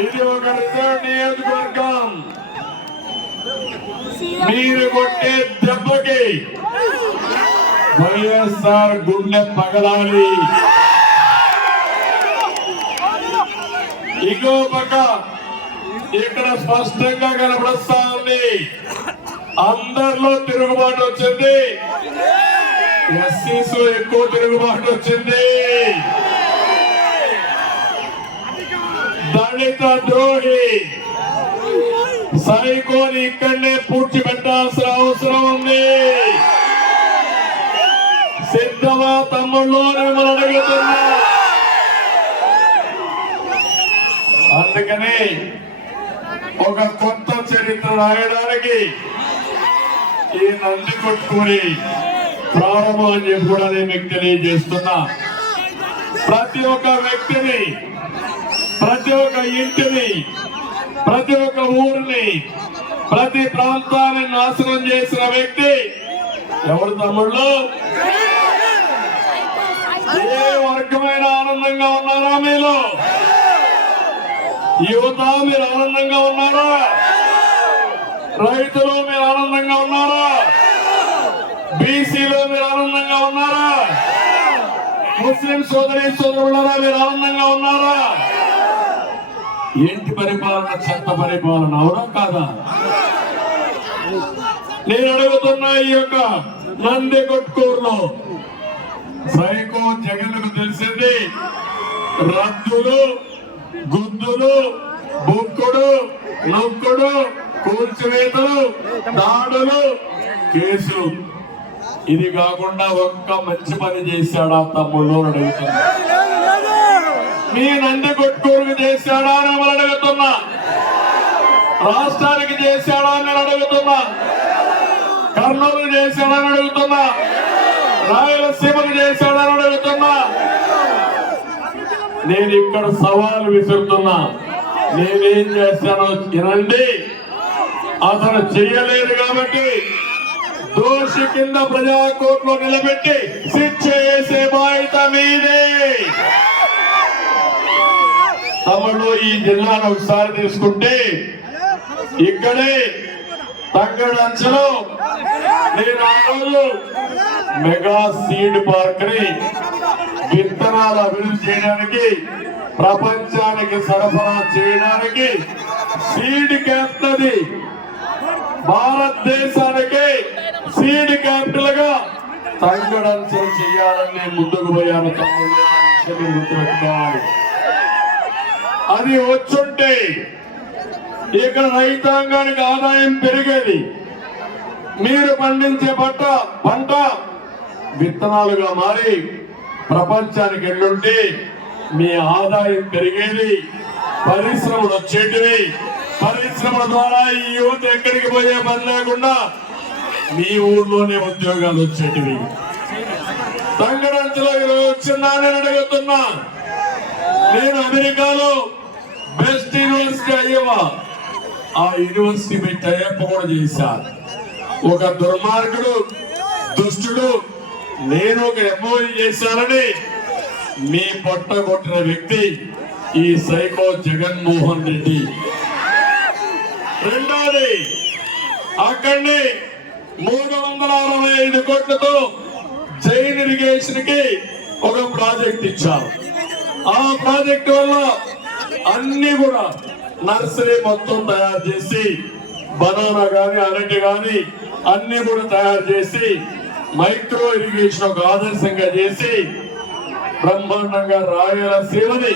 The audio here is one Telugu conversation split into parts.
ఇది ఒక రిజర్వ్ నియోజకవర్గం. మీరు కొట్టే దెబ్బకి వైఎస్ఆర్ గుండె పగలాలి. ఇంకో పక్క ఇక్కడ స్పష్టంగా కనపడుస్తా ఉంది, అందరిలో తిరుగుబాటు వచ్చింది. ఎస్సీస్ లో ఎక్కువ తిరుగుబాటు వచ్చింది. దళిత ద్రోహి సైకోని ఇక్కడనే పూడ్చి పెట్టాల్సిన అవసరం ఉంది. సిద్ధమా తమ్ముళ్ళు మిమ్మల్ని అడుగుతున్నా. అందుకని ఒక కొత్త చరిత్ర రాయడానికి ఈ నంది కొట్టుకుని ప్రారంభం అని చెప్పి కూడా నేను మీకు తెలియజేస్తున్నా. ప్రతి ఒక్క వ్యక్తిని, ప్రతి ఒక్క ఇంటిని, ప్రతి ఒక్క ఊరిని, ప్రతి ప్రాంతాన్ని నాశనం చేసిన వ్యక్తి ఎవరు తమ్ముళ్ళు? ఏ వర్గమైన ఆనందంగా ఉన్నారా? మీలో యువత మీరు ఆనందంగా ఉన్నారా? రైతులు మీరు ఆనందంగా ఉన్నారా? బీసీలో మీరు ఆనందంగా ఉన్నారా? ముస్లిం సోదరి సోదరులారా మీరు ఆనందంగా ఉన్నారా? ఏంటి పరిపాలన? చెత్త పరిపాలన, అవునా కాదా? నేను అడుగుతున్నా, ఈ యొక్క నంది కొట్కూరులో సైకో జగన్ కు తెలిసింది రద్దులు, గుద్దులు, బుక్కుడు, నొక్కుడు, కూల్చివేతలు, దాడులు, కేసులు. ఇది కాకుండా ఒక్క మంచి పని చేశాడా తమ్ముళ్ళు అడుగుతున్నా. మీ నంది కొట్కూరుకు చేశాడా అని మిమ్మల్ని అడుగుతున్నా. రాష్ట్రానికి చేశాడా అని నేను అడుగుతున్నా. కర్నూలు చేశాడని అడుగుతున్నా. రాయలసీమకు చేశాడని అడుగుతున్నా. నేను ఇక్కడ సవాల్ విసురుతున్నా. నేనేం చేశానో వినండి. అతను చెయ్యలేదు కాబట్టి దోషి కింద ప్రజా కోర్టులో నిలబెట్టి శిక్ష వేసే బాధ్యత మీదే. తమలో ఈ జిల్లాను ఒకసారి తీసుకుంటే ఇక్కడే తంగడంచలో నేను ఆ రోజు మెగా సీడ్ పార్క్ ని విత్తనాలు అభివృద్ధి చేయడానికి, ప్రపంచానికి సరఫరా చేయడానికి సీడ్ క్యాపిటల్, భారతదేశానికి సీడ్ క్యాపిటల్ గా తంగడంచలు చేయాలని నేను ముందుకు పోయాను. గుర్తుపెట్టుకోవాలి. అది వచ్చుంటే ఇక్కడ రైతాంగానికి ఆదాయం పెరిగేది. మీరు పండించే పంట విత్తనాలుగా మారి ప్రపంచానికి ఎల్లుంటే మీ ఆదాయం పెరిగేది, పరిశ్రమలు వచ్చేటివి. పరిశ్రమల ద్వారా ఈ యువత ఎక్కడికి పోయే పని లేకుండా మీ ఊర్లోనే ఉద్యోగాలు వచ్చేటివి. తంగడంచలో వచ్చిందా అని అడుగుతున్నా. నేను అమెరికాలో బెస్ట్ యూనివర్సిటీ అయ్యవా, ఆ యూనివర్సిటీ పెట్టి అయ్యప్ప కూడా చేశాను. ఒక దుర్మార్గుడు, దుష్టుడు నేను ఒక ఎంఓఈ చేశానని మీ పొట్ట కొట్టిన వ్యక్తి ఈ సైకో జగన్మోహన్ రెడ్డి. రెండోది, అక్కడిని 365 కోట్లతో జైన్ ఇరిగేషన్ కి ఒక ప్రాజెక్ట్ ఇచ్చారు. ఆ ప్రాజెక్ట్ వల్ల అన్ని కూడా నర్సరీ మొత్తం తయారు చేసి, బనానా గాని అరటి గాని అన్ని కూడా తయారు చేసి, మైక్రో ఇరిగేషన్ ఒక ఆదర్శంగా చేసి బ్రహ్మాండంగా రాయలసీమని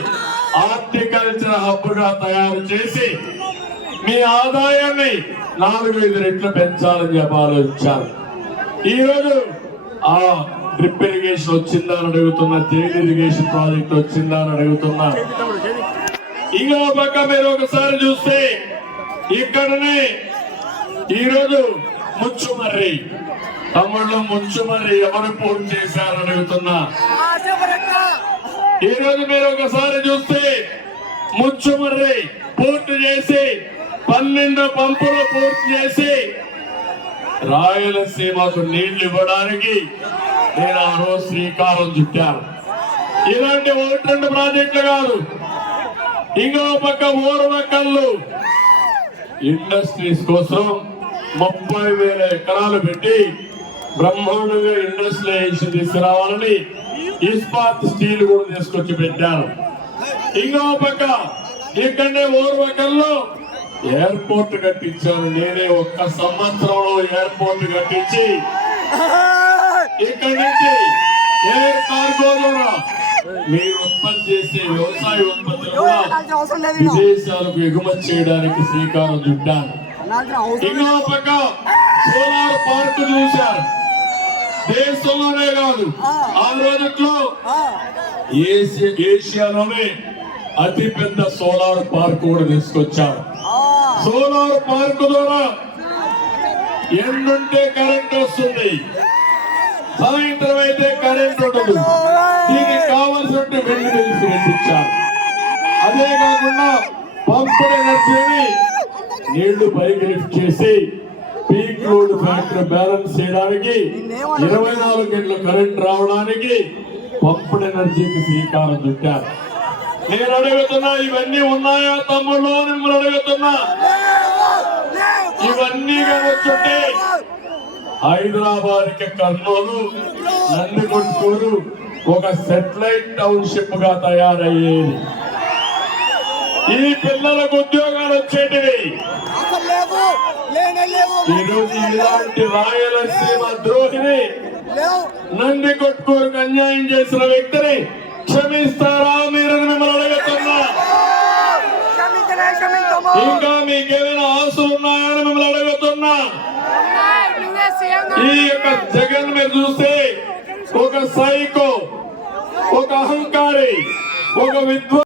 హార్టికల్చర్ హబ్ గా తయారు చేసి మీ ఆదాయాన్ని 4-5 రెట్లు పెంచాలని చెప్పి ఆలోచించారు. ఈ రోజు ఆ డ్రిప్ ఇరిగేషన్ వచ్చిందా అని అడుగుతున్నా, జైన్ ఇరిగేషన్ ప్రాజెక్ట్ వచ్చిందా అని అడుగుతున్నా. ఇంకో పక్క మీరు ఒకసారి చూస్తే ఇక్కడనే ఈరోజు ముచ్చుమర్రి, తమ్ముళ్ళు ముచ్చుమర్రి ఎవరు పూర్తి చేశారని అడుగుతున్నా. ఈరోజు మీరు ఒకసారి చూస్తే ముచ్చుమర్రి పూర్తి చేసి 12 పంపులు పూర్తి చేసి రాయలసీమకు నీళ్లు ఇవ్వడానికి నేను ఆ రోజు శ్రీకారం చుట్టాను. ఇలాంటి 1-2 ప్రాజెక్టులు కాదు, ఇంకో పక్క ఓర్వకల్లు ఇండస్ట్రీస్ కోసం 30,000 ఎకరాలు పెట్టి బ్రహ్మాండంగా ఇండస్ట్రియలైజేషన్ తీసుకురావాలని ఇస్పాత్ స్టీల్ కూడా తీసుకొచ్చి పెట్టారు. ఇంకో పక్క ఇక్కడనే ఓర్వకల్లో ఎయిర్పోర్ట్ కట్టించాను నేనే. 1 సంవత్సరంలో ఎయిర్పోర్ట్ కట్టించి ఇక్కడి నుంచి ఎయిర్ కార్గో ద్వారా మీరు ఉత్పత్తి చేసే వ్యవసాయ ఉత్పత్తులు కూడా విదేశాలకు ఎగుమతి చేయడానికి శ్రీకారం చుట్టాను. ఇంకో పక్క సోలార్ పార్క్ చూశారు. దేశంలోనే కాదు ఆ రోజుల్లో ఏషియాలోనే అతి పెద్ద సోలార్ పార్క్ కూడా తీసుకొచ్చారు. సోలార్ పార్క్ ద్వారా ఎండుంటే కరెంట్ వస్తుంది, సాయంత్రం అయితే కరెంట్ ఉండదు. దీనికి కావలసినట్టు వెండి తెలిసి పెట్టించారు. అదే కాకుండా పంపుడ్ ఎనర్జీని నీళ్లు పైకి లిఫ్ట్ చేసి పీక్ లోడ్ ఫ్యాక్టర్ బ్యాలెన్స్ చేయడానికి 24 గంటలు కరెంట్ రావడానికి పంపుడ్ ఎనర్జీకి శ్రీకారం చుట్టారు. నేను అడుగుతున్నా, ఇవన్నీ ఉన్నాయా తమ్ముళ్ళు? మిమ్మల్ని అడుగుతున్నా, ఇవన్నీ వచ్చుంటే హైదరాబాద్ కి కర్నూలు, నందికొట్కూరు ఒక సెటిలైట్ టౌన్షిప్ గా తయారయ్యేది. ఈ పిల్లలకు ఉద్యోగాలు వచ్చేటివి. ఈరోజు ఇలాంటి రాయలసీమ ద్రోహిని నందికొట్కూరుకు అన్యాయం చేసిన వ్యక్తిని క్షమిస్తారా మీరు? మిమ్మల్ని అడుగుతున్నా. ఇంకా మీకేమైనా ఆశలు ఉన్నాయని మిమ్మల్ని అడుగుతున్నా. ఈ యొక్క జగన్ మీరు చూస్తే ఒక సైకో, ఒక అహంకారి, ఒక విద్వాన్.